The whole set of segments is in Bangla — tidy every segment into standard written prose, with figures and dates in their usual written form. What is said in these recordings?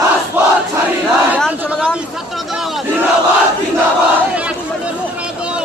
রাজপথ ছাড়ি নাই গান স্লোগান ছাত্রদল জিন্দাবাদ জিন্দাবাদ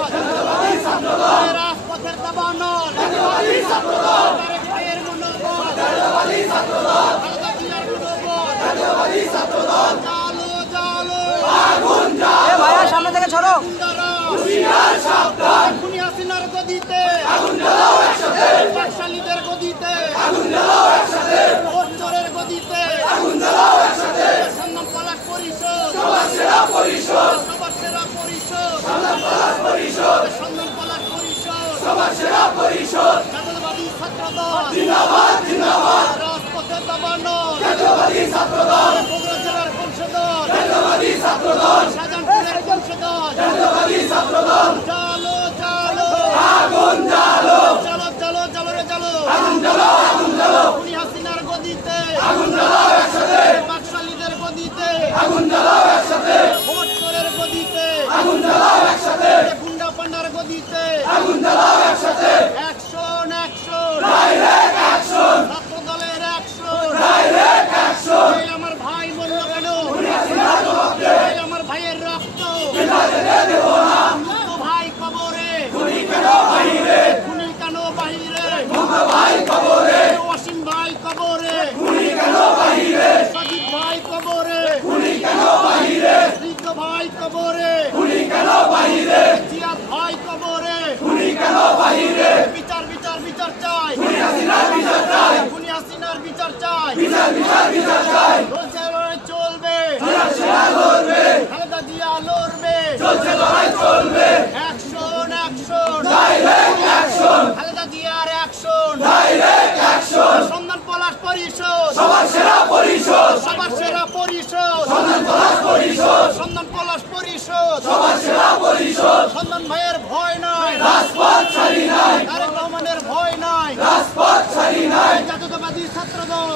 জাতীয়তাবাদী ছাত্রদল রাজপথের দাবানল জাতীয়তাবাদী ছাত্রদল ভাইয়ের মনোবল জাতীয়তাবাদী ছাত্রদল খালেদা জিয়ার মনোবল জাতীয়তাবাদী ছাত্রদল জালো জালো আগুন এ ভাইয়া সামনে থেকে ছড়ো গুন্ডারা হুঁশিয়ার সাবধান খুনি হাসিনার গদিতে আগুন জ্বালাও একসাথে বাকশালীদের গদিতে আগুন জ্বালাও একসাথে ভোটচোরের গদিতে আগুন জ্বালাও একসাথে সন্ধান পলাশ পরিষদ সবার সেরা পরিষদ সবার সেরা পরিষদ সন্ধান পলাশ পরিষদ সন্ধান পলাশ পরিষদ সবার সেরা পরিষদ জাতীয়তাবাদী ছাত্রদল জিন্দাবাদ জিন্দাবাদ রাজপথের দাবানল জাতীয়তাবাদী ছাত্রদল বগুড়া জেলার বংশধর জাতীয়তাবাদী ছাত্রদল শাহজাহানপুরের বংশধর জাতীয়তাবাদী ছাত্রদল জালো জালো আগুন জ্বালো জালো জালো জালো রে জালো আগুন জ্বালাও আগুন জ্বালাও খুনি হাসিনার গদিতে আগুন জ্বালাও একসাথে বাকশালীদের গদিতে আগুন জ্বালাও একসাথে ভোটচোরের গদিতে আগুন জ্বালাও একসাথে গুন্ডা পান্ডার গদিতে আগুন জ্বালাও একসাথে অ্যাকশন অ্যাকশন ডাইরেক্ট অ্যাকশন ছাত্রদলের অ্যাকশন ডাইরেক্ট অ্যাকশন এই আমার ভাই মরল কেন হাসিনার জবাবকে এই আমার ভাইয়ের রক্ত বিনা যেতে দেব না মুক্ত ভাই কবরে খুনি কেন বাহিরে খুনি কেন বাহিরে মুক্ত ভাই কবরে অসীম ভাই কবরে খুনি কেন বাহিরে সজিব ভাই কবরে খুনি কেন বাহিরে ঋদ্ধ ভাই কবরে খুনি কেন বাহিরে জিয়াদ ভাই কবরে খুনি কেন বাহিরে বিচার বিচার বিচার চাই খুনি হাসিনার বিচার চাই খুনি হাসিনার বিচার চাই বিচার বিচার বিচার চাই চলছে লড়াই চলবে সেরা সেরা লড়বে খালেদা জিয়া লড়বে চলছে লড়াই চলবে action action direct action Khaleda জিয়ার অ্যাকশন ডাইরেক্ট অ্যাকশন সন্ধান পলাশ পরিষদ সবার সেরা পরিষদ সবার সেরা পরিষদ সন্ধান পলাশ পরিষদ সন্ধান পলাশ পরিষদ সবার সেরা পরিষদ সন্ধান ভাইয়ের ভয় নাই রাজপথ ছাড়ি নাই তারেক রহমানের ভয় নাই রাজপথ ছাড়ি নাই জাতীয়তাবাদী ছাত্রদল